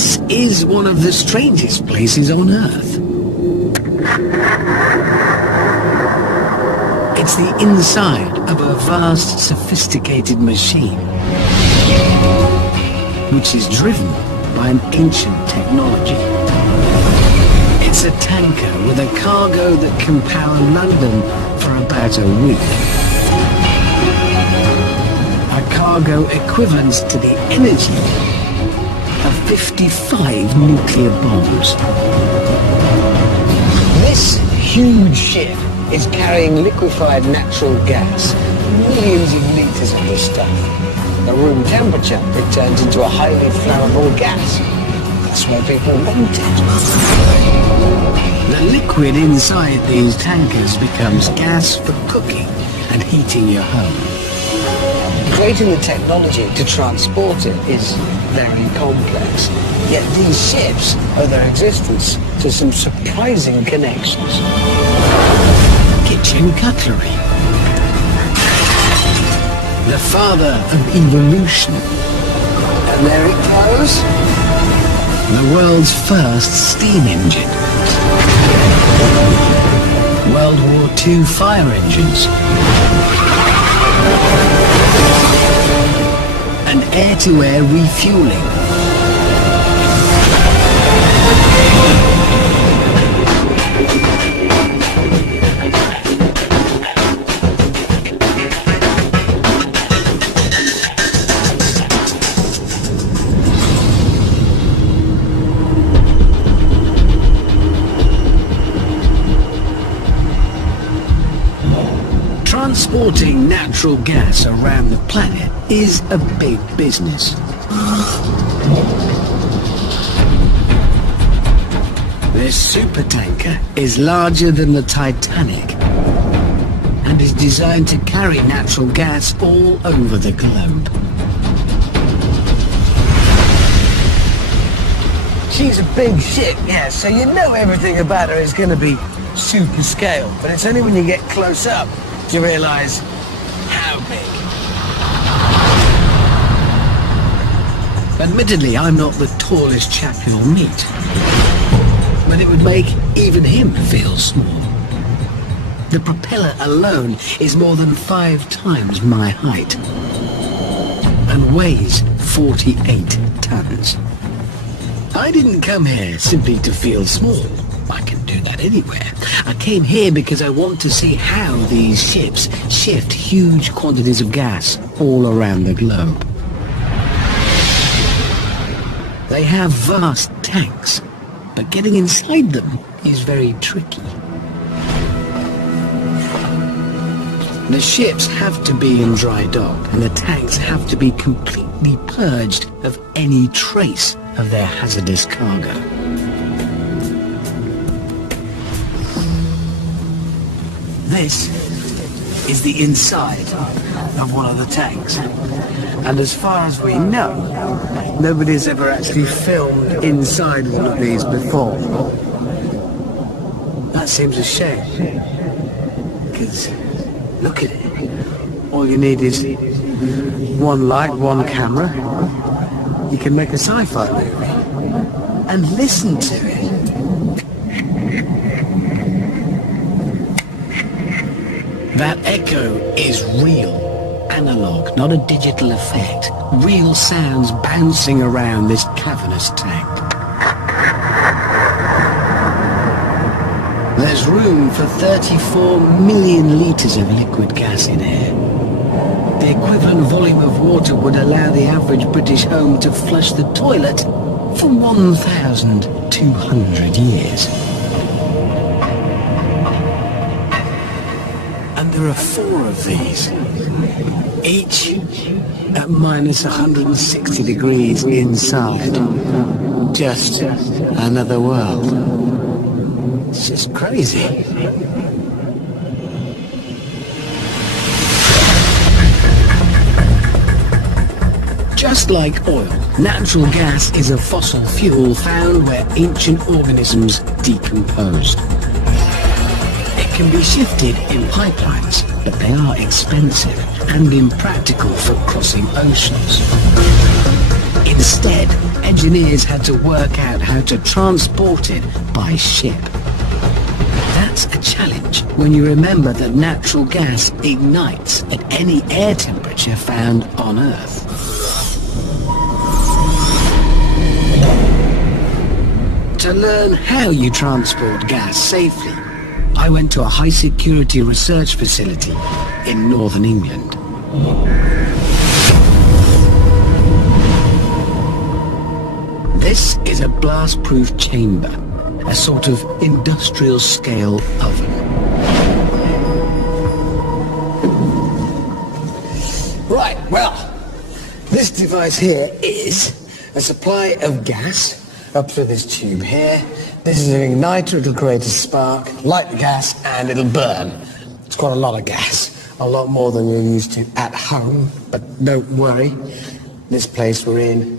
This is one of the strangest places on Earth. It's the inside of a vast, sophisticated machine, which is driven by an ancient technology. It's a tanker with a cargo that can power London for about a week. A cargo equivalent to the energy of 55 nuclear bombs. This huge ship is carrying liquefied natural gas, millions of litres of this stuff. At room temperature, it turns into a highly flammable gas. That's where people want it. The liquid inside these tankers becomes gas for cooking and heating your home. Creating the technology to transport it is very complex, yet these ships owe their existence to some surprising connections. Kitchen cutlery. The father of evolution. And there it goes. The world's first steam engine. World War II fire engines. And air-to-air refueling. Transporting natural gas around the planet is a big business. This supertanker is larger than the Titanic and is designed to carry natural gas all over the globe. She's a big ship, yeah, so you know everything about her is going to be super scale, but it's only when you get close up you realise how big. Admittedly, I'm not the tallest chap you'll meet, but it would make even him feel small. The propeller alone is more than 5 times my height and weighs 48 tons. I didn't come here simply to feel small. I can do that anywhere. I came here because I want to see how these ships shift huge quantities of gas all around the globe. They have vast tanks, but getting inside them is very tricky. The ships have to be in dry dock, and the tanks have to be completely purged of any trace of their hazardous cargo. This is the inside of one of the tanks, and as far as we know, nobody's ever actually filmed inside one of these before. That seems a shame, because look at it. All you need is one light, one camera. You can make a sci-fi movie, and listen to it. That echo is real, analog, not a digital effect. Real sounds bouncing around this cavernous tank. There's room for 34 million litres of liquid gas in here. The equivalent volume of water would allow the average British home to flush the toilet for 1,200 years. There are 4 of these, each at minus 160 degrees inside. Just another world. It's just crazy. Just like oil, natural gas is a fossil fuel found where ancient organisms decomposed. Can be shifted in pipelines, but they are expensive and impractical for crossing oceans. Instead, engineers had to work out how to transport it by ship. That's a challenge when you remember that natural gas ignites at any air temperature found on Earth. To learn how you transport gas safely, I went to a high-security research facility in northern England. This is a blast-proof chamber, a sort of industrial-scale oven. Right, well, this device here is a supply of gas up through this tube here. This is an igniter, it'll create a spark, light the gas, and it'll burn. It's quite a lot of gas, a lot more than you're used to at home, but don't worry, this place we're in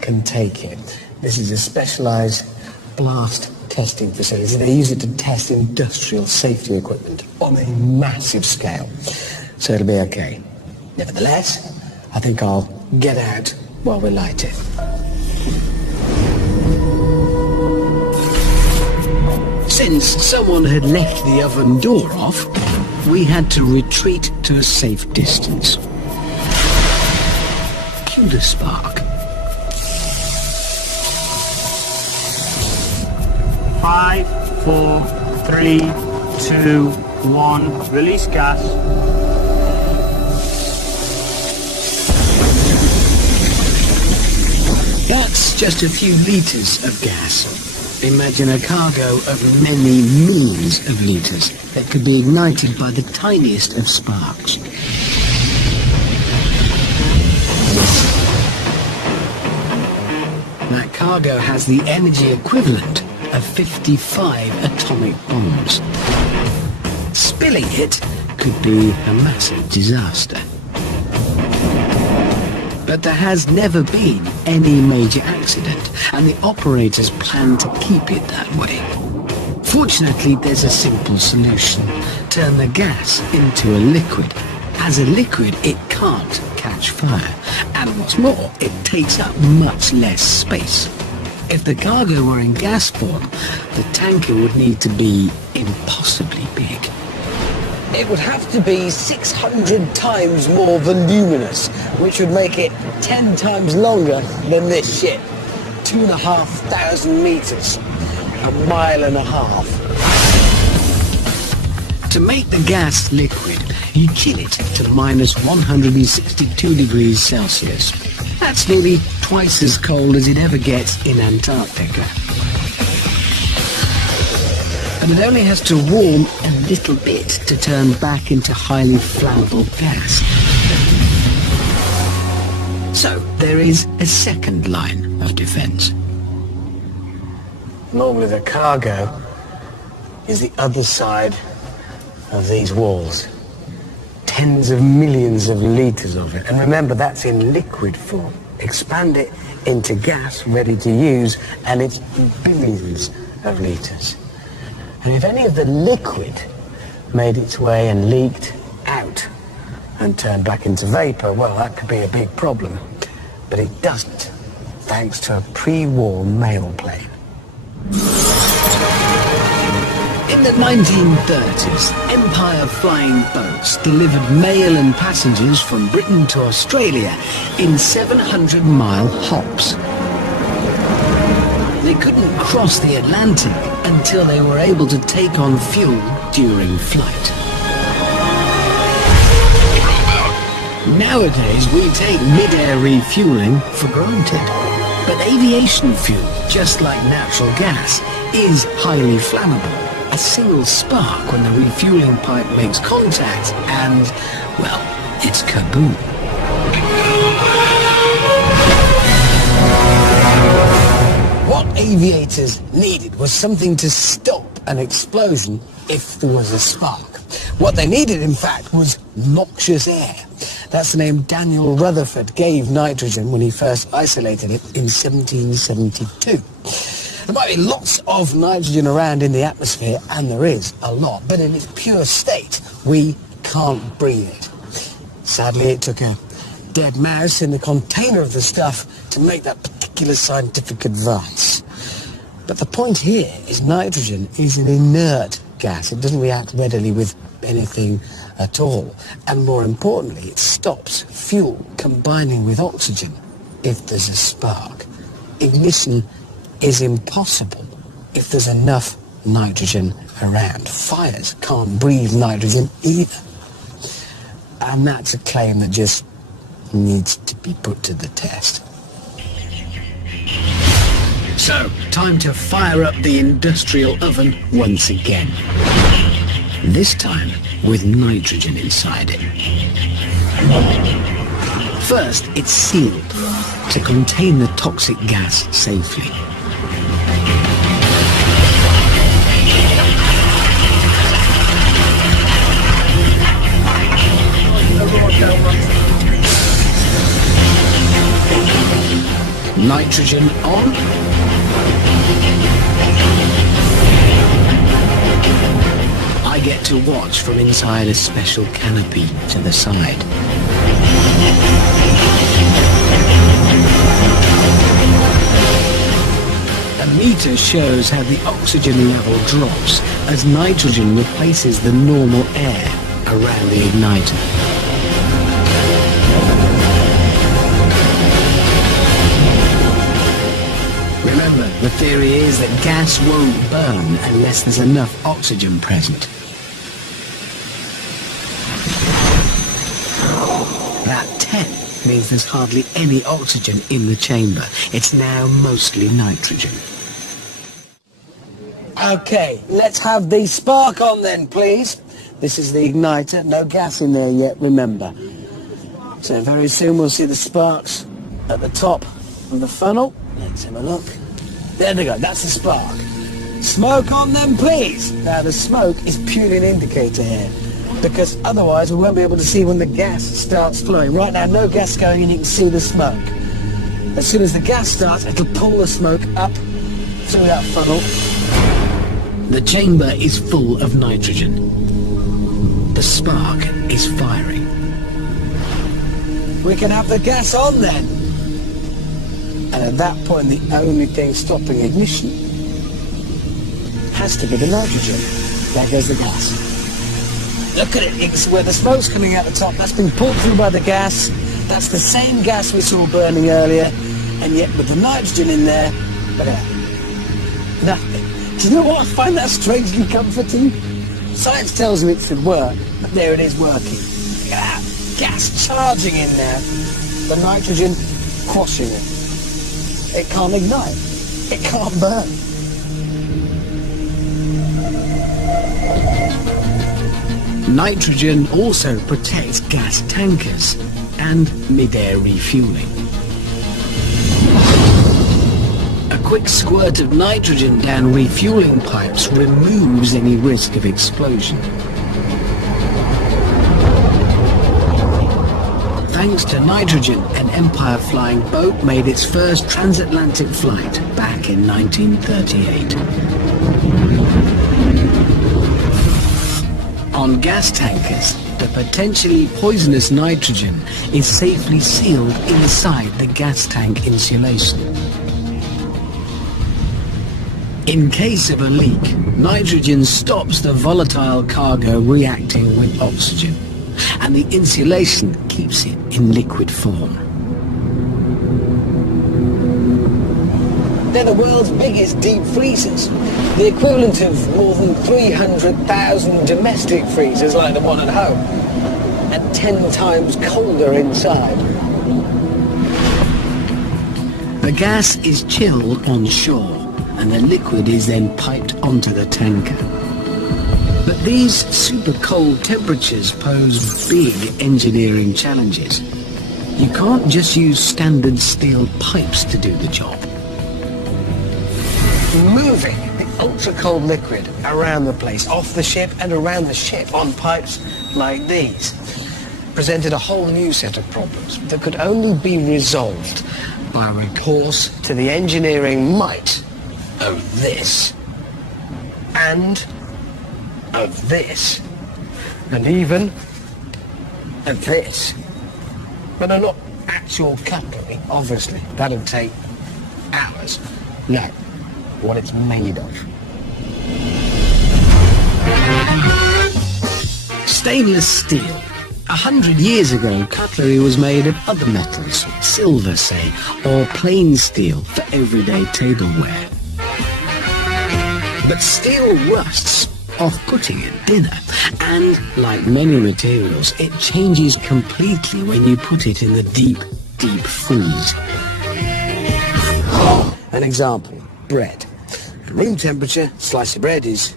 can take it. This is a specialized blast testing facility. They use it to test industrial safety equipment on a massive scale. So it'll be okay. Nevertheless, I think I'll get out while we light it. Since someone had left the oven door off, we had to retreat to a safe distance. Cue the spark. 5, 4, 3, 2, 1. Release gas. That's just a few litres of gas. Imagine a cargo of many millions of litres that could be ignited by the tiniest of sparks. That cargo has the energy equivalent of 55 atomic bombs. Spilling it could be a massive disaster. But there has never been any major accident, and the operators plan to keep it that way. Fortunately, there's a simple solution. Turn the gas into a liquid. As a liquid, it can't catch fire. And what's more, it takes up much less space. If the cargo were in gas form, the tanker would need to be impossibly big. It would have to be 600 times more voluminous, which would make it 10 times longer than this ship. 2,500 meters, a mile and a half. To make the gas liquid, you chill it to minus 162 degrees Celsius. That's nearly twice as cold as it ever gets in Antarctica. And it only has to warm a little bit to turn back into highly flammable gas. So there is a second line of defense. Normally the cargo is the other side of these walls. Tens of millions of litres of it. And remember, that's in liquid form. Expand it into gas ready to use, and it's billions of litres. And if any of the liquid made its way and leaked out and turned back into vapour, well, that could be a big problem. But it doesn't, thanks to a pre-war mail plane. In the 1930s, Empire flying boats delivered mail and passengers from Britain to Australia in 700-mile hops. They couldn't cross the Atlantic until they were able to take on fuel during flight. Nowadays, we take mid-air refueling for granted. But aviation fuel, just like natural gas, is highly flammable. A single spark when the refueling pipe makes contact and, well, it's kaboom. What aviators needed was something to stop an explosion if there was a spark. What they needed, in fact, was noxious air. That's the name Daniel Rutherford gave nitrogen when he first isolated it in 1772. There might be lots of nitrogen around in the atmosphere, and there is a lot, but in its pure state, we can't breathe it. Sadly, it took a dead mouse in the container of the stuff to make that particular ridiculous scientific advance. But the point here is nitrogen is an inert gas. It doesn't react readily with anything at all. And more importantly, it stops fuel combining with oxygen if there's a spark. Ignition is impossible if there's enough nitrogen around. Fires can't breathe nitrogen either. And that's a claim that just needs to be put to the test. So, time to fire up the industrial oven once again. This time with nitrogen inside it. First, it's sealed to contain the toxic gas safely. Nitrogen on. I get to watch from inside a special canopy to the side. A meter shows how the oxygen level drops as nitrogen replaces the normal air around the igniter. Remember, the theory is that gas won't burn unless there's enough oxygen present. That 10 means there's hardly any oxygen in the chamber. It's now mostly nitrogen. Okay, let's have the spark on then, please. This is the igniter. No gas in there yet, remember. So very soon we'll see the sparks at the top of the funnel. Let's have a look. There they go, that's the spark. Smoke on them, please. Now the smoke is purely an indicator here, because otherwise we won't be able to see when the gas starts flowing. Right now, no gas going and you can see the smoke. As soon as the gas starts, it'll pull the smoke up through that funnel. The chamber is full of nitrogen. The spark is firing. We can have the gas on then. And at that point, the only thing stopping ignition has to be the nitrogen. There goes the gas. Look at it, it's where the smoke's coming out the top. That's been pulled through by the gas. That's the same gas we saw burning earlier. And yet with the nitrogen in there, look at that. Nothing. Do you know what? I find that strangely comforting. Science tells me it should work, but there it is working. Look at that. Gas charging in there. The nitrogen quashing it. It can't ignite. It can't burn. Nitrogen also protects gas tankers and mid-air refueling. A quick squirt of nitrogen down refueling pipes removes any risk of explosion. Thanks to nitrogen, an Empire flying boat made its first transatlantic flight back in 1938. On gas tankers, the potentially poisonous nitrogen is safely sealed inside the gas tank insulation. In case of a leak, nitrogen stops the volatile cargo reacting with oxygen, and the insulation keeps it in liquid form. They're the world's biggest deep freezers, the equivalent of more than 300,000 domestic freezers like the one at home, and 10 times colder inside. The gas is chilled on shore, and the liquid is then piped onto the tanker. But these super cold temperatures pose big engineering challenges. You can't just use standard steel pipes to do the job. Moving the ultra-cold liquid around the place, off the ship and around the ship on pipes like these, presented a whole new set of problems that could only be resolved by recourse to the engineering might of this, and of this, and even of this. But they're not actual cutlery, obviously. That'd take Ours. No. What it's made of. Stainless steel. 100 years ago, cutlery was made of other metals, silver, say, or plain steel for everyday tableware. But steel rusts, off-putting at dinner, and, like many materials, it changes completely when you put it in the deep, deep freeze. An example, bread. At room temperature, slice of bread is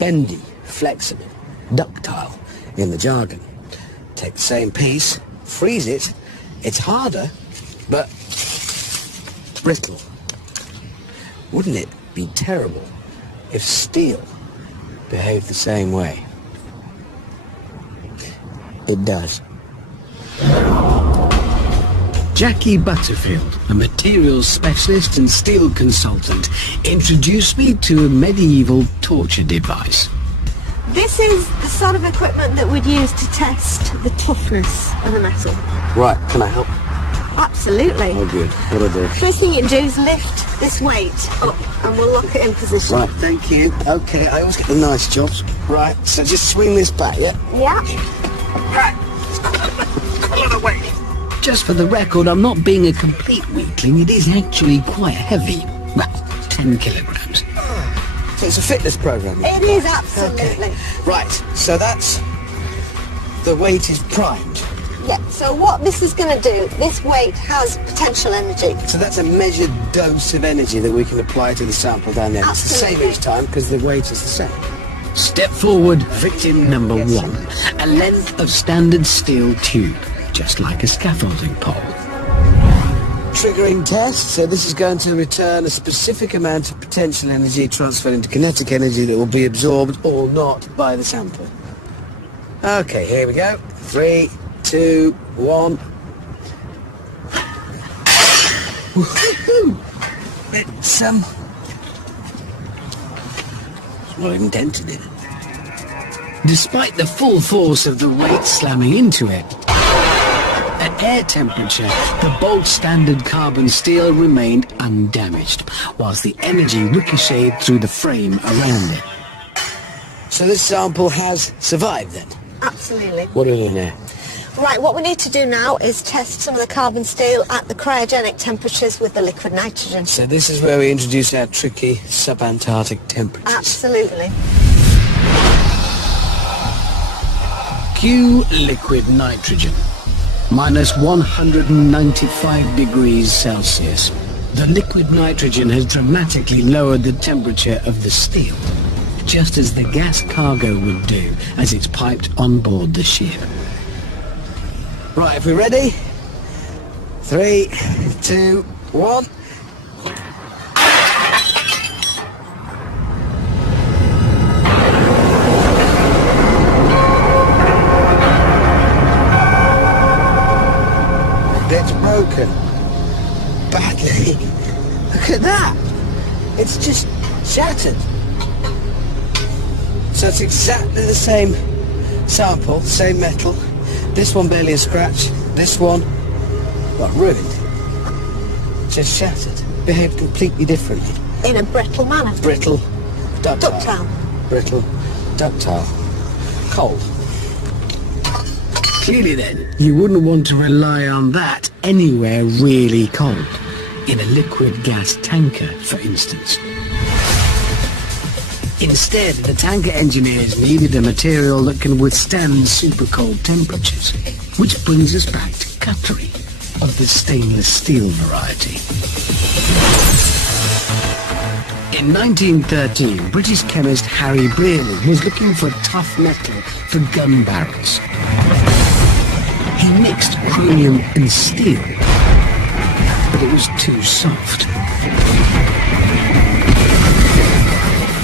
bendy, flexible, ductile in the jargon. Take the same piece, freeze it, it's harder, but brittle. Wouldn't it be terrible if steel behaved the same way? It does. Jackie Butterfield, a materials specialist and steel consultant, introduced me to a medieval torture device. This is the sort of equipment that we'd use to test the toughness of a metal. Right, can I help? Absolutely. Oh, good. What'll I do? First thing you do is lift this weight up and we'll lock it in position. Right, thank you. Okay, I always get the nice jobs. Right, so just swing this back, yeah? Yeah. Right. A lot of weight. Just for the record, I'm not being a complete weakling. It is actually quite heavy. Well, 10 kilograms. So it's a fitness program. It is, absolutely. Okay. Right, so that's... the weight is primed. Yeah, so what this is going to do, this weight has potential energy. So that's a measured dose of energy that we can apply to the sample down there. Absolutely. It's the same each time because the weight is the same. Step forward, victim number one. A length of standard steel tube, just like a scaffolding pole. Triggering test, so this is going to return a specific amount of potential energy transferred into kinetic energy that will be absorbed or not by the sample. Okay, here we go. 3, 2, 1. It's not even dented it. Despite the full force of the weight slamming into it, at air temperature, the bolt standard carbon steel remained undamaged, whilst the energy ricocheted through the frame around it. So this sample has survived then? Absolutely. What do we do now? Right, what we need to do now is test some of the carbon steel at the cryogenic temperatures with the liquid nitrogen. So this is where we introduce our tricky subantarctic temperatures. Absolutely. Cue liquid nitrogen. Minus 195 degrees Celsius. The liquid nitrogen has dramatically lowered the temperature of the steel, just as the gas cargo would do as it's piped on board the ship. Right, if we're ready, 3, 2, 1. It's broken. Badly. Look at that. It's just shattered. So it's exactly the same sample, same metal. This one barely a scratch. This one, well, ruined. Just shattered. Behaved completely differently. In a brittle manner. Brittle, ductile. Ductile. Brittle, ductile. Cold. Clearly then, you wouldn't want to rely on that anywhere really cold. In a liquid gas tanker, for instance. Instead, the tanker engineers needed a material that can withstand super cold temperatures, which brings us back to cutlery of the stainless steel variety. In 1913, British chemist Harry Brearley was looking for tough metal for gun barrels. He mixed chromium and steel, but it was too soft.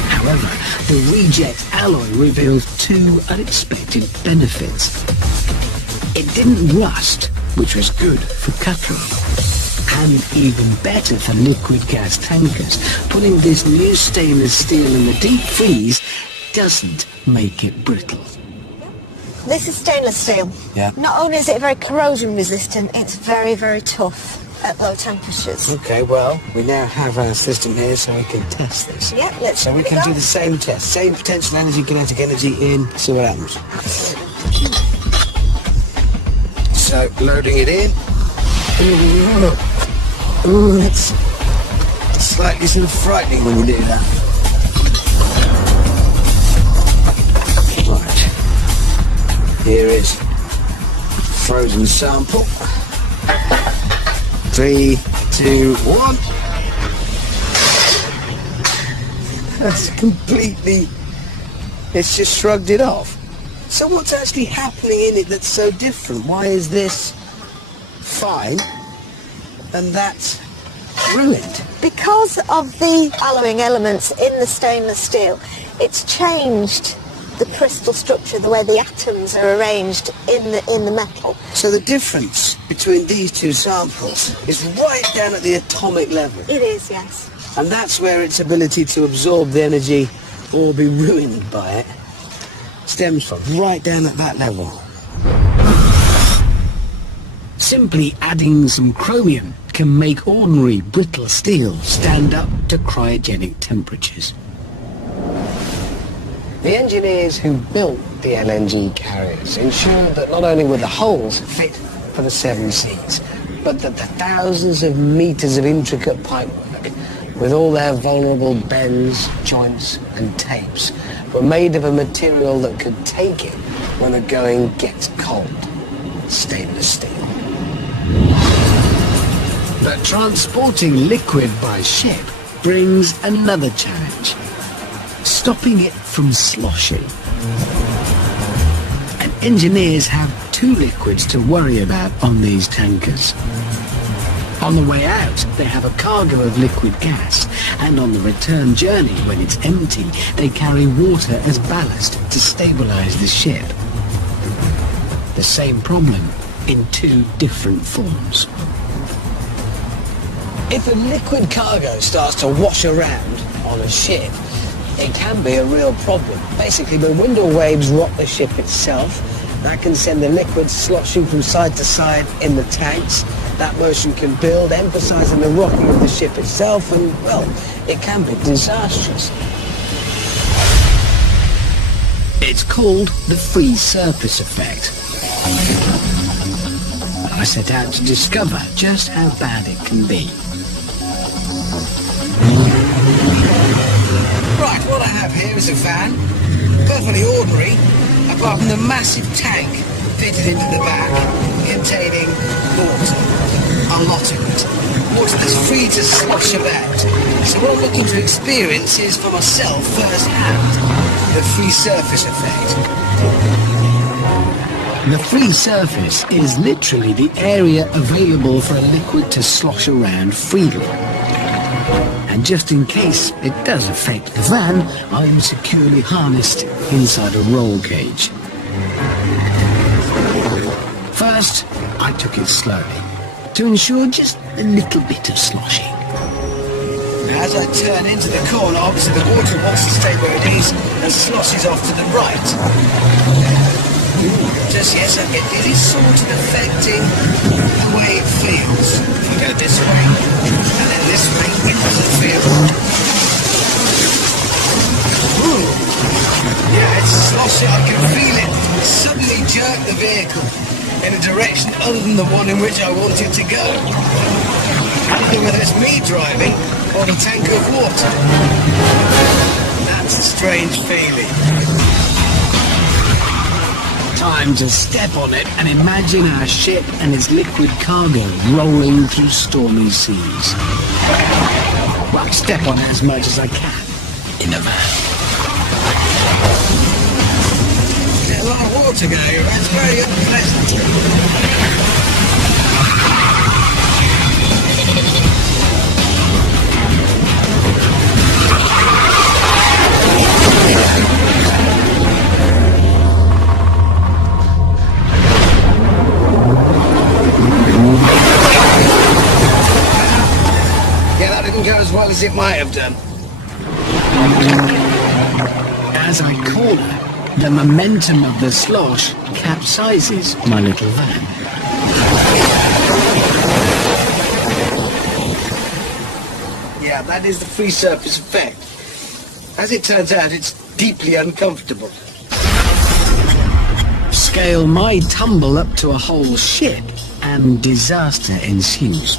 However, the reject alloy revealed two unexpected benefits. It didn't rust, which was good for cutlery, and even better for liquid gas tankers. Putting this new stainless steel in the deep freeze doesn't make it brittle. This is stainless steel. Yeah. Not only is it very corrosion resistant, it's very, very tough. at low temperatures. Okay, well, we now have our system here so we can test this. Yeah, let's So we give it can a do go. the same test, same potential energy, kinetic energy in, see what happens. So, loading it in. Ooh, it's slightly sort of frightening when you do that. Right. Here is frozen sample. 3, 2, 1. That's completely... It's just shrugged it off. So what's actually happening in it that's so different? Why is this fine and that's ruined? Because of the alloying elements in the stainless steel, it's changed the crystal structure, the way the atoms are arranged in the metal. So the difference between these two samples is right down at the atomic level. It is, yes. And that's where its ability to absorb the energy or be ruined by it stems from, right down at that level. Simply adding some chromium can make ordinary brittle steel stand up to cryogenic temperatures. The engineers who built the LNG carriers ensured that not only were the holes fit for the 7 seas, but that the thousands of meters of intricate pipework, with all their vulnerable bends, joints and tapes, were made of a material that could take it when the going gets cold: stainless steel. But transporting liquid by ship brings another challenge: stopping it from sloshing. And engineers have 2 liquids to worry about on these tankers. On the way out, they have a cargo of liquid gas, and on the return journey, when it's empty, they carry water as ballast to stabilize the ship. The same problem in 2 different forms. If a liquid cargo starts to wash around on a ship, it can be a real problem. Basically, when wind or waves rock the ship itself, that can send the liquid sloshing from side to side in the tanks. That motion can build, emphasizing the rocking of the ship itself, and, well, it can be disastrous. It's called the free surface effect. I set out to discover just how bad it can be. Right, what I have here is a van, perfectly ordinary, apart from the massive tank fitted into the back, containing water, a lot of it. Water that's free to slosh about. So what I'm looking to experience is for myself firsthand, the free surface effect. The free surface is literally the area available for a liquid to slosh around freely. And just in case it does affect the van, I'm securely harnessed inside a roll cage. First, I took it slowly, to ensure just a little bit of sloshing. Now, as I turn into the corner, obviously the water wants to stay where it is and sloshes off to the right. Just yes, it is sort of affecting the way it feels. If I go this way, and then this way, it doesn't feel. Ooh. Yeah, it's sloshing, I can feel it suddenly jerk the vehicle in a direction other than the one in which I want it to go. I don't know whether it's me driving or the tank of water. That's a strange feeling. Time to step on it and imagine our ship and its liquid cargo rolling through stormy seas. Well, step on it as much as I can in a van. There's a lot of water going around. It's very unpleasant. Yeah, that didn't go as well as it might have done. As I corner, the momentum of the slosh capsizes my little van. Yeah, that is the free surface effect. As it turns out, it's deeply uncomfortable. Scale my tumble up to a whole ship, and disaster ensues.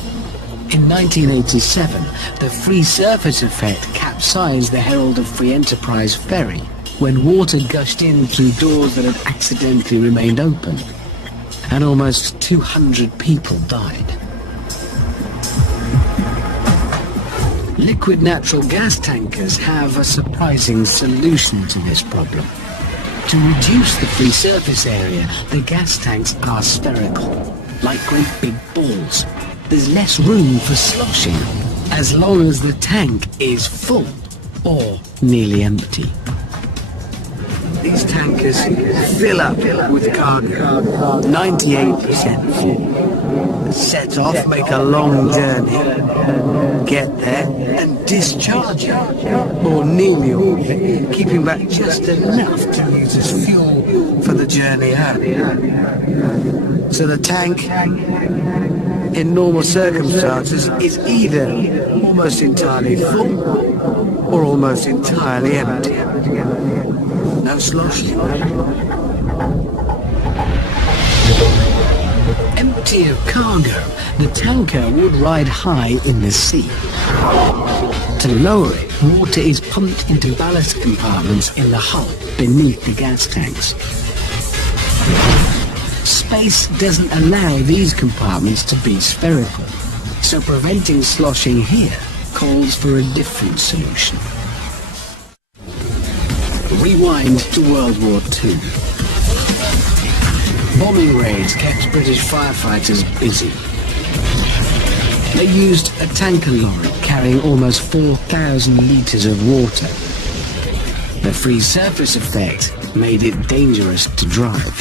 In 1987, the free surface effect capsized the Herald of Free Enterprise ferry when water gushed in through doors that had accidentally remained open, and almost 200 people died. Liquid natural gas tankers have a surprising solution to this problem. To reduce the free surface area, the gas tanks are spherical, like great big balls. There's less room for sloshing, as long as the tank is full or nearly empty. These tankers fill up with cargo, 98% full. Set off, make a long journey, get there, and discharge it, or nearly all of it, keeping back just enough to use as fuel for the journey home. So the tank, in normal circumstances, is either almost entirely full or almost entirely empty. No sloshing. Empty of cargo, the tanker would ride high in the sea. To lower it, water is pumped into ballast compartments in the hull beneath the gas tanks. Space doesn't allow these compartments to be spherical, so preventing sloshing here calls for a different solution. Rewind to World War II. Bombing raids kept British firefighters busy. They used a tanker lorry carrying almost 4,000 litres of water. The free surface effect made it dangerous to drive.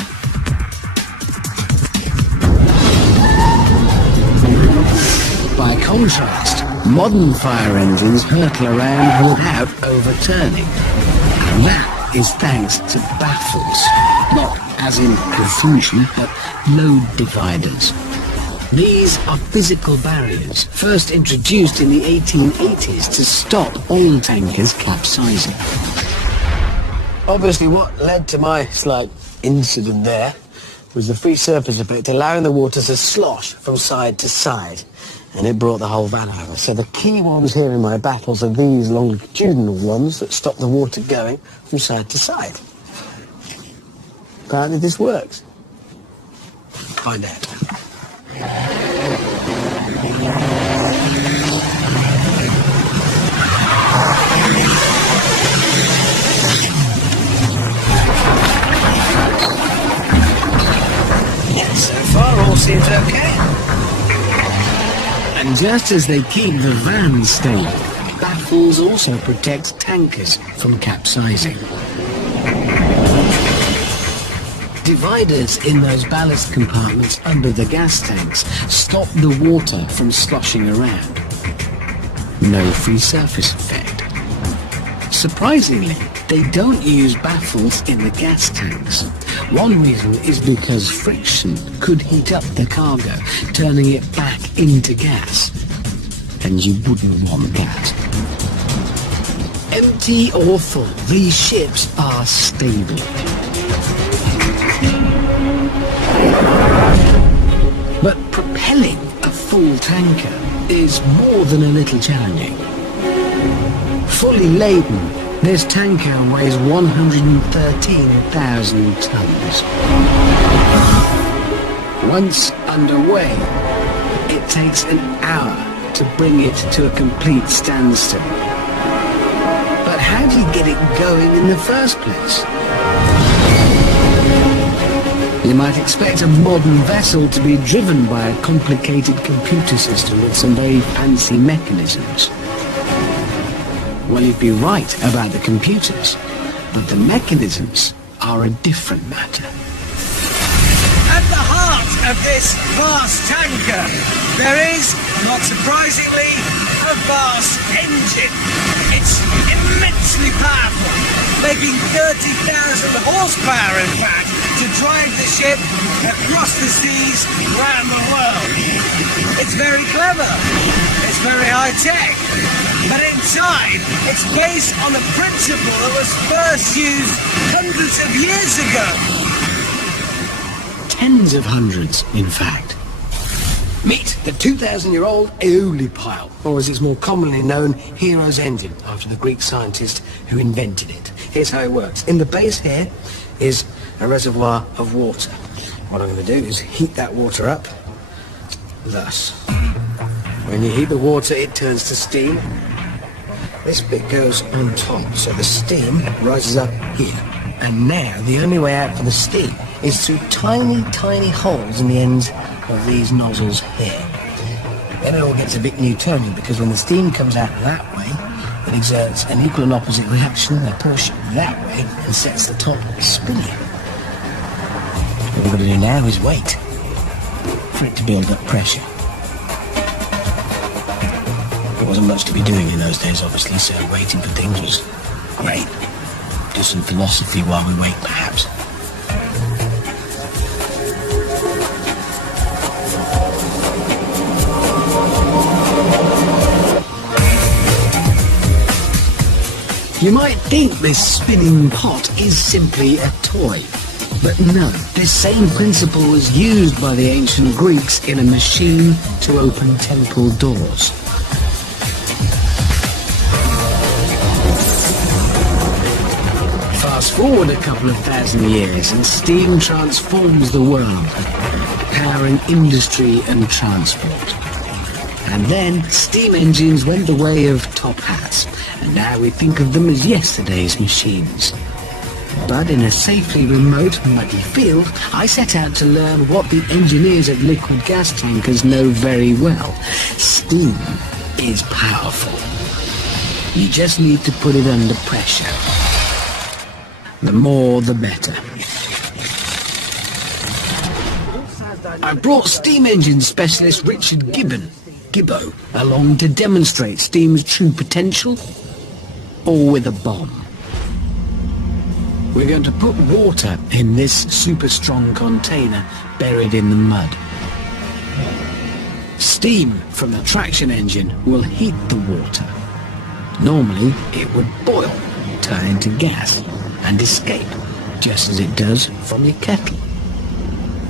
By contrast, modern fire engines hurtle around without overturning. And that is thanks to baffles, not as in confusion, but load dividers. These are physical barriers, first introduced in the 1880s to stop oil tankers capsizing. Obviously, what led to my slight incident there was the free surface effect, allowing the water to slosh from side to side, and it brought the whole van over. So the key ones here in my battles are these longitudinal ones that stop the water going from side to side. Apparently this works. Find out. So far all seems okay. And just as they keep the van stable, baffles also protect tankers from capsizing. Dividers in those ballast compartments under the gas tanks stop the water from sloshing around. No free surface effect. Surprisingly, they don't use baffles in the gas tanks. One reason is because friction could heat up the cargo, turning it back into gas. And you wouldn't want that. Empty or full, these ships are stable. But propelling a full tanker is more than a little challenging. Fully laden, this tanker weighs 113,000 tons. Once underway, it takes an hour to bring it to a complete standstill. But how do you get it going in the first place? You might expect a modern vessel to be driven by a complicated computer system with some very fancy mechanisms. Well, you'd be right about the computers, but the mechanisms are a different matter. At the heart of this vast tanker, there is, not surprisingly, a vast engine. It's immensely powerful, making 30,000 horsepower in fact, to drive the ship across the seas around the world. It's very clever. It's very high-tech. But inside, it's based on a principle that was first used hundreds of years ago. Tens of hundreds, in fact. Meet the 2,000-year-old Aeoli pile, or as it's more commonly known, Hero's engine, after the Greek scientist who invented it. Here's how it works. In the base here is a reservoir of water. What I'm going to do is heat that water up, thus. When you heat the water, it turns to steam. This bit goes on top, so the steam rises up here. And now, the only way out for the steam is through tiny, tiny holes in the ends of these nozzles here. Then it all gets a bit Newtonian, because when the steam comes out that way, it exerts an equal and opposite reaction, a push that way, and sets the top spinning. What we're going to do now is wait for it to build up pressure. There wasn't much to be doing in those days, obviously, so waiting for things was great. Do some philosophy while we wait, perhaps. You might think this spinning pot is simply a toy. But no, this same principle was used by the ancient Greeks in a machine to open temple doors. Fast forward a couple of thousand years and steam transforms the world, powering industry and transport. And then steam engines went the way of top hats, and now we think of them as yesterday's machines. But in a safely remote, muddy field, I set out to learn what the engineers of liquid gas tankers know very well. Steam is powerful. You just need to put it under pressure. The more, the better. I brought steam engine specialist Richard Gibbo along to demonstrate steam's true potential, or with a bomb. We're going to put water in this super strong container buried in the mud. Steam from the traction engine will heat the water. Normally it would boil, turn into gas and escape, just as it does from your kettle.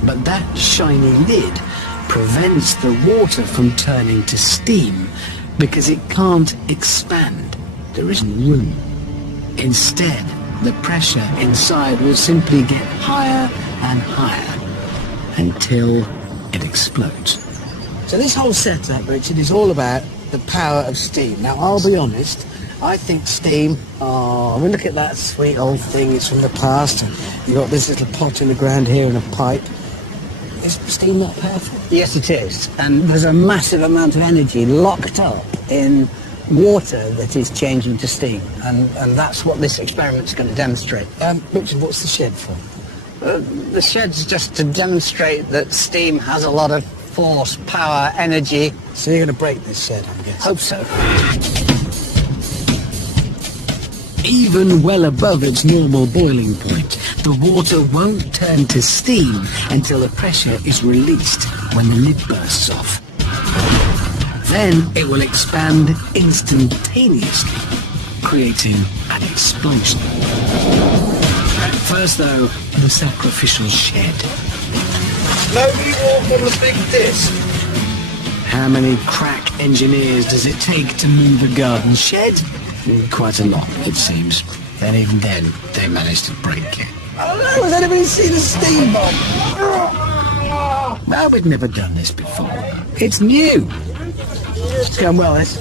But that shiny lid prevents the water from turning to steam because it can't expand. There isn't room. Instead, the pressure inside will simply get higher and higher until it explodes. So this whole setup, Richard, is all about the power of steam. Now, I'll be honest, I think steam, look at that sweet old thing, it's from the past. You've got this little pot in the ground here and a pipe. Is steam not powerful? Yes, it is. And there's a massive amount of energy locked up in water that is changing to steam. And that's what this experiment's going to demonstrate. Richard, what's the shed for? The shed's just to demonstrate that steam has a lot of force, power, energy. So you're going to break this shed, I guess? Hope so. Even well above its normal boiling point, the water won't turn to steam until the pressure is released when the lid bursts off. Then it will expand instantaneously, creating an explosion. First, though, the sacrificial shed. Slowly walk on the big disc. How many crack engineers does it take to move a garden shed? Quite a lot, it seems. And even then, they managed to break it. I don't know, has anybody seen a steam bomb? No, we've never done this before. It's new. It's going well, this.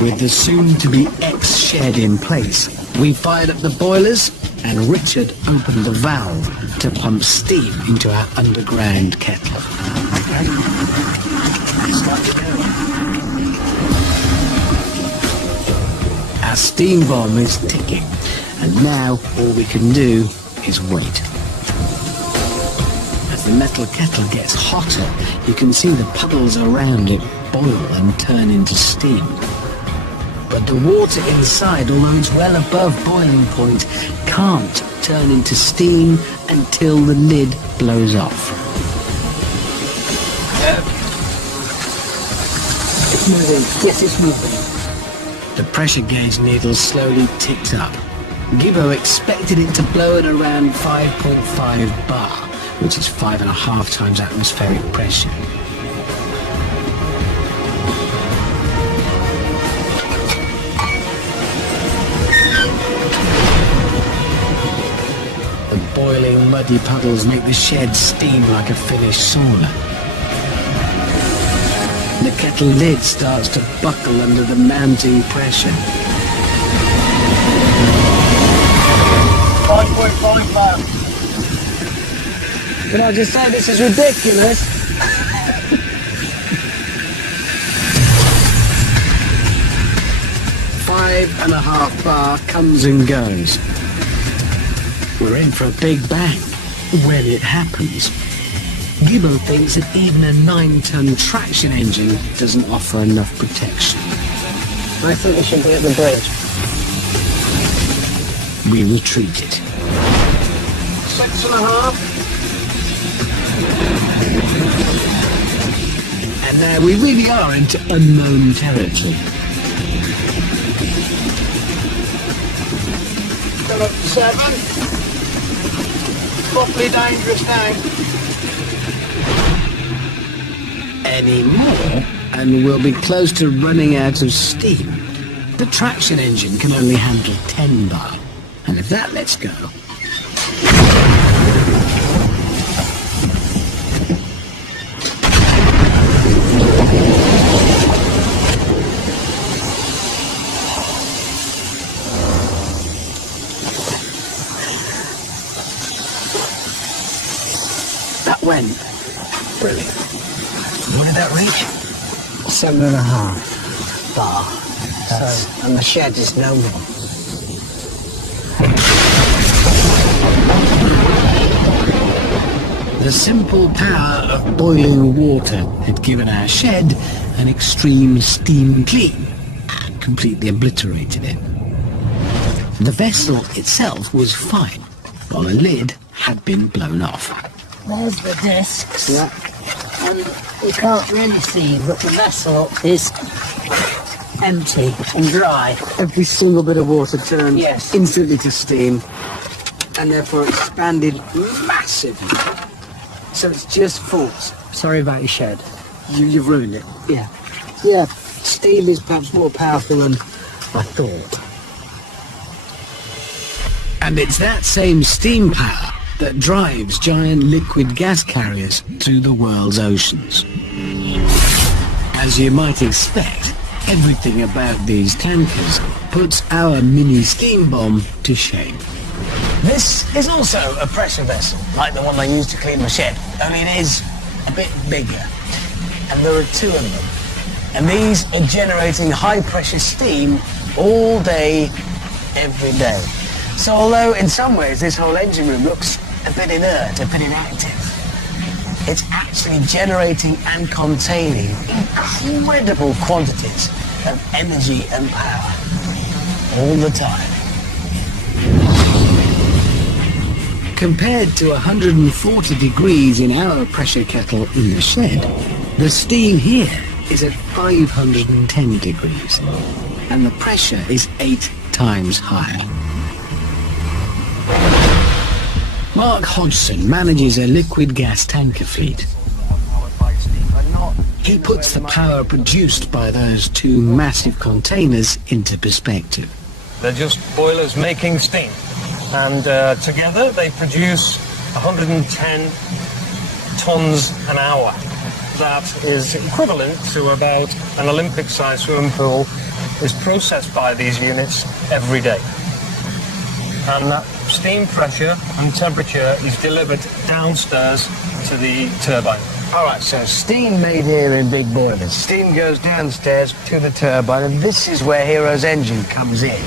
With the soon-to-be X-shed in place, we fired up the boilers and Richard opened the valve to pump steam into our underground kettle. Our steam bomb is ticking, and now all we can do is wait. As the metal kettle gets hotter, you can see the puddles around it boil and turn into steam. But the water inside, although it's well above boiling point, can't turn into steam until the lid blows off. It's moving. Yes, it's moving. The pressure gauge needle slowly ticked up. Gibbo expected it to blow at around 5.5 bar, which is 5.5 times atmospheric pressure. The boiling muddy puddles make the shed steam like a finished sauna. The kettle lid starts to buckle under the mounting pressure. 5.5 bar. Can I just say this is ridiculous? 5.5 bar comes and goes. We're in for a big bang when it happens. Gibbo thinks that even a 9-ton traction engine doesn't offer enough protection. I think we should be at the bridge. We retreated. 6.5. And now we really are into unknown territory. Still up to 7. Properly dangerous now. Any more, and we'll be close to running out of steam. The traction engine can only handle 10 bar, and if that lets go... That went. Brilliant. What did that reach? 7.5 bar. So, and the shed is no more. The simple power of boiling water had given our shed an extreme steam clean and completely obliterated it. The vessel itself was fine, while the lid had been blown off. There's the discs. Yeah. And you can't really see that the vessel is empty and dry. Every single bit of water turned Yes. instantly to steam, and therefore expanded massively. So it's just force. Sorry about your shed. You've ruined it. Yeah. Yeah, steam is perhaps more powerful than I thought. And it's that same steam power that drives giant liquid gas carriers through the world's oceans. As you might expect, everything about these tankers puts our mini steam bomb to shame. This is also a pressure vessel, like the one I used to clean my shed, only it is a bit bigger. And there are 2 of them. And these are generating high-pressure steam all day, every day. So although in some ways this whole engine room looks a bit inert, a bit inactive, it's actually generating and containing incredible quantities of energy and power all the time. Compared to 140 degrees in our pressure kettle in the shed, the steam here is at 510 degrees, and the pressure is 8 times higher. Mark Hodgson manages a liquid gas tanker fleet. He puts the power produced by those 2 massive containers into perspective. They're just boilers making steam, and together they produce 110 tons an hour. That is equivalent to about an Olympic-sized swimming pool is processed by these units every day. And that steam pressure and temperature is delivered downstairs to the turbine. All right, so steam made here in big boilers. Steam goes downstairs to the turbine, and this is where Hero's engine comes in.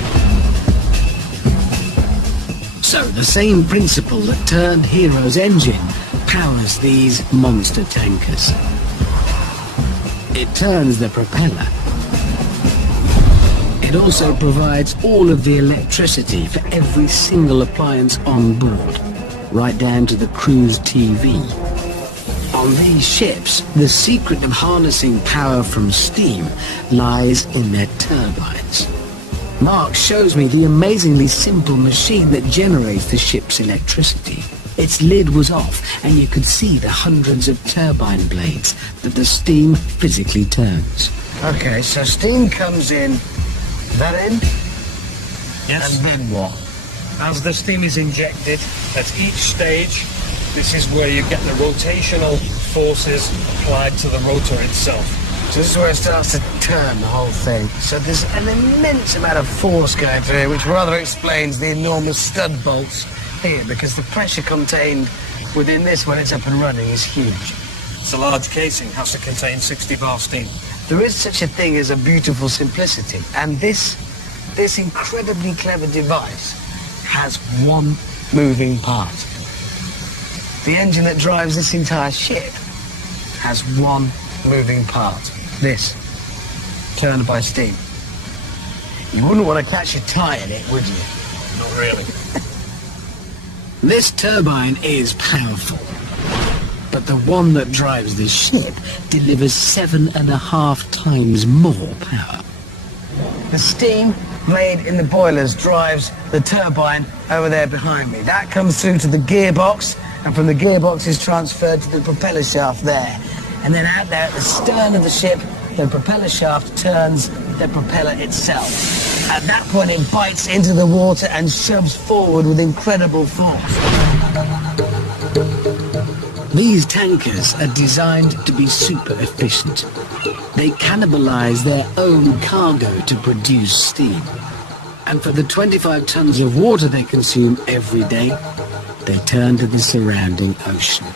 So the same principle that turned Hero's engine powers these monster tankers. It turns the propeller. It also provides all of the electricity for every single appliance on board, right down to the crew's TV. On these ships, the secret of harnessing power from steam lies in their turbines. Mark shows me the amazingly simple machine that generates the ship's electricity. Its lid was off, and you could see the hundreds of turbine blades that the steam physically turns. Okay, so steam comes in, that end, Yes. and then what? As the steam is injected at each stage, this is where you get the rotational forces applied to the rotor itself. So this is where it starts to turn the whole thing. So there's an immense amount of force going through here, which rather explains the enormous stud bolts here, because the pressure contained within this when it's up and running is huge. It's a large casing, has to contain 60 bar steam. There is such a thing as a beautiful simplicity, and this incredibly clever device has one moving part. The engine that drives this entire ship has one moving part. This, turned by steam. You wouldn't want to catch a tie in it, would you? Not really. This turbine is powerful, but the one that drives the ship delivers 7.5 times more power. The steam blade in the boilers drives the turbine over there behind me. That comes through to the gearbox, and from the gearbox is transferred to the propeller shaft there. And then out there at the stern of the ship, the propeller shaft turns the propeller itself. At that point, it bites into the water and shoves forward with incredible force. These tankers are designed to be super efficient. They cannibalize their own cargo to produce steam. And for the 25 tons of water they consume every day, they turn to the surrounding ocean.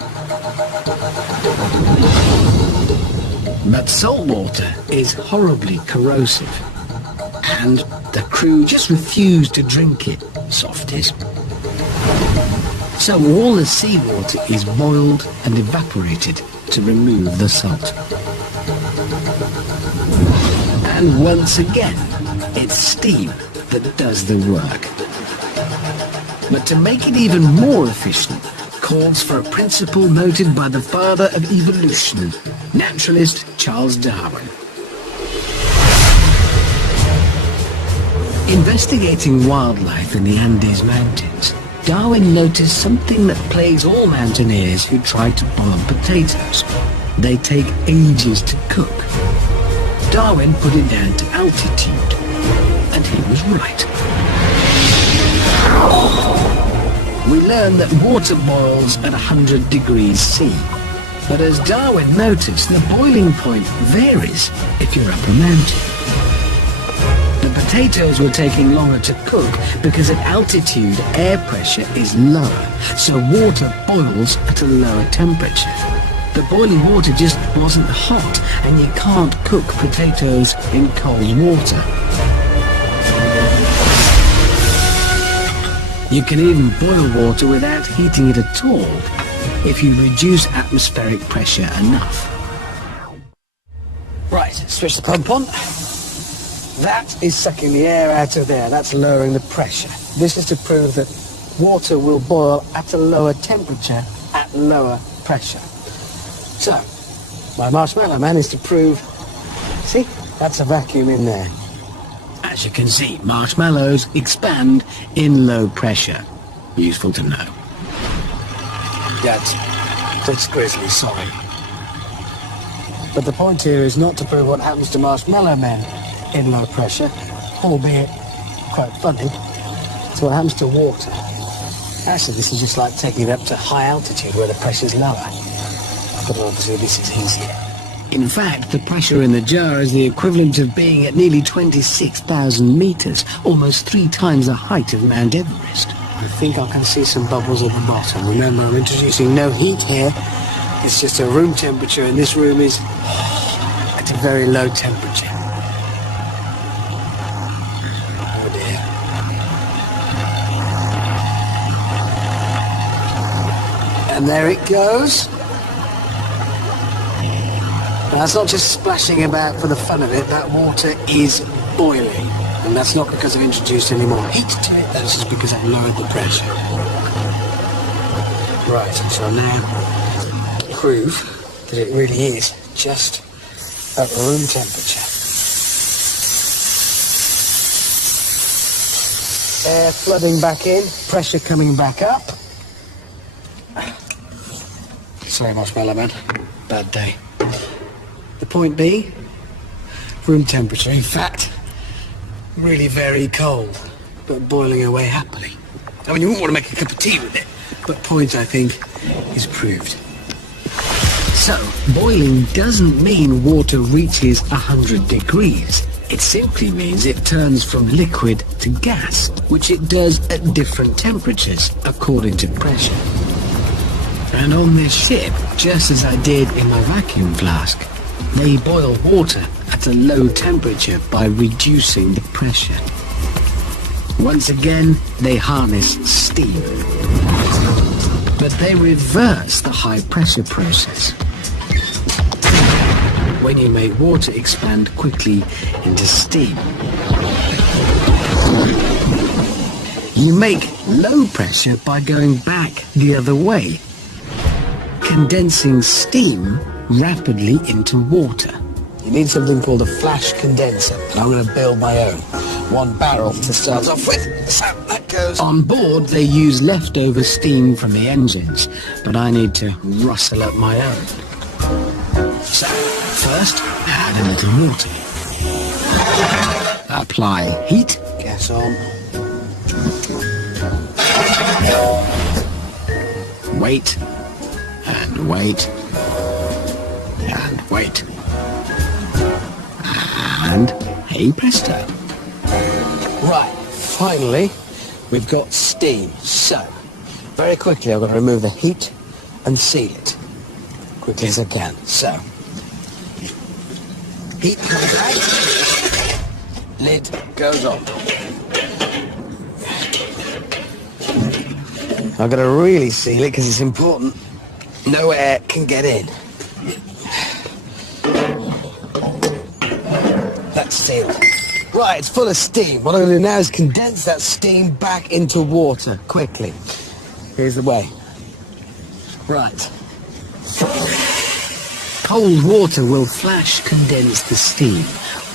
But salt water is horribly corrosive, and the crew just refuse to drink it, softies. So all the seawater is boiled and evaporated to remove the salt. And once again, it's steam that does the work. But to make it even more efficient, calls for a principle noted by the father of evolution, naturalist Charles Darwin. Investigating wildlife in the Andes Mountains, Darwin noticed something that plagues all mountaineers who try to boil potatoes. They take ages to cook. Darwin put it down to altitude, and he was right. We learn that water boils at 100 degrees C. But as Darwin noticed, the boiling point varies if you're up a mountain. The potatoes were taking longer to cook because at altitude air pressure is lower, so water boils at a lower temperature. The boiling water just wasn't hot, and you can't cook potatoes in cold water. You can even boil water without heating it at all if you reduce atmospheric pressure enough. Right, switch the pump on. That is sucking the air out of there. That's lowering the pressure. This is to prove that water will boil at a lower temperature at lower pressure. So, my marshmallow man is to prove... See? That's a vacuum in there. As you can see, marshmallows expand in low pressure. Useful to know. That's grisly, sorry. But the point here is not to prove what happens to marshmallow men in low pressure, albeit quite funny. It's what happens to water. Actually, this is just like taking it up to high altitude where the pressure's lower. But obviously this is easier. In fact, the pressure in the jar is the equivalent of being at nearly 26,000 meters, almost 3 times the height of Mount Everest. I think I can see some bubbles at the bottom. Remember, I'm introducing no heat here. It's just a room temperature, and this room is at a very low temperature. Oh dear. And there it goes. Now, it's not just splashing about for the fun of it. That water is boiling. And that's not because I've introduced any more heat to it, that's just because I've lowered the pressure. Right, so now prove that it really is just at room temperature. Air flooding back in, pressure coming back up. Sorry, Marshmallow Man, bad day. The point being, room temperature, in fact, really very cold, but boiling away happily. I mean, you wouldn't want to make a cup of tea with it, but point, I think, is proved. So, boiling doesn't mean water reaches 100 degrees. It simply means it turns from liquid to gas, which it does at different temperatures, according to pressure. And on this ship, just as I did in my vacuum flask, they boil water at a low temperature by reducing the pressure. Once again, they harness steam. But they reverse the high pressure process. When you make water expand quickly into steam, you make low pressure by going back the other way, condensing steam rapidly into water. You need something called a flash condenser, and I'm going to build my own. One barrel to start off with, so that goes. On board, they use leftover steam from the engines, but I need to rustle up my own. So, first, add a little water. Apply heat. Gas on. Wait. And wait. And wait. And hey presto. Right, finally, we've got steam. So, very quickly I've got to remove the heat and seal it. Quickly as I can. So, heat comes out, lid goes on. I've got to really seal it because it's important. No air can get in. That's sealed. Right, it's full of steam. What I'm going to do now is condense that steam back into water quickly. Here's the way. Right. Cold water will flash condense the steam,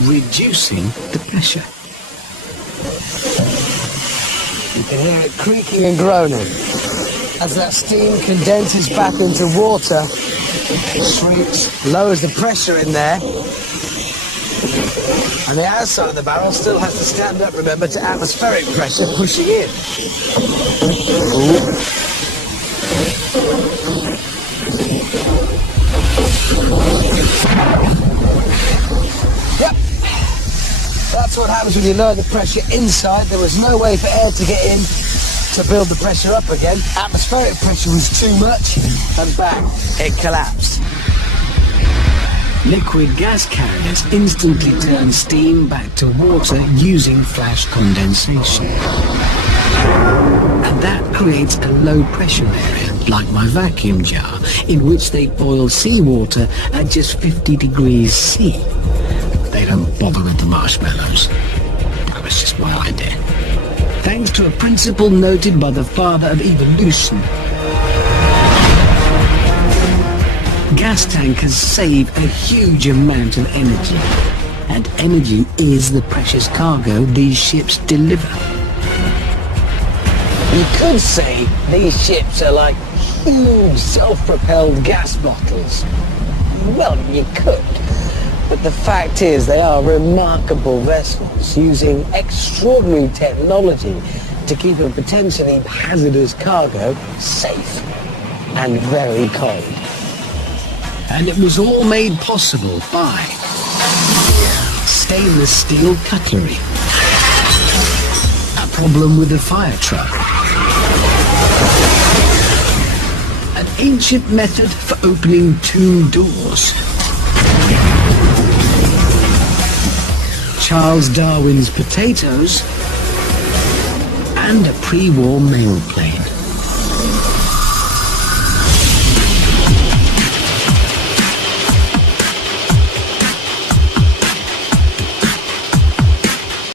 reducing the pressure. You can hear it creaking and groaning. As that steam condenses back into water, it shrinks, lowers the pressure in there, and the outside of the barrel still has to stand up, remember, to atmospheric pressure pushing in. Ooh. Yep. That's what happens when you lower the pressure inside. There was no way for air to get in to build the pressure up again. Atmospheric pressure was too much, and bang, it collapsed. Liquid gas carriers instantly turn steam back to water using flash condensation. And that creates a low pressure area, like my vacuum jar, in which they boil seawater at just 50 degrees C. They don't bother with the marshmallows. That was just my idea. Thanks to a principle noted by the father of evolution. Gas tankers save a huge amount of energy, and energy is the precious cargo these ships deliver. You could say these ships are like huge self-propelled gas bottles. Well, you could, but the fact is they are remarkable vessels using extraordinary technology to keep a potentially hazardous cargo safe and very cold. And it was all made possible by stainless steel cutlery, a problem with the fire truck, an ancient method for opening tomb doors, Charles Darwin's potatoes, and a pre-war mail plane.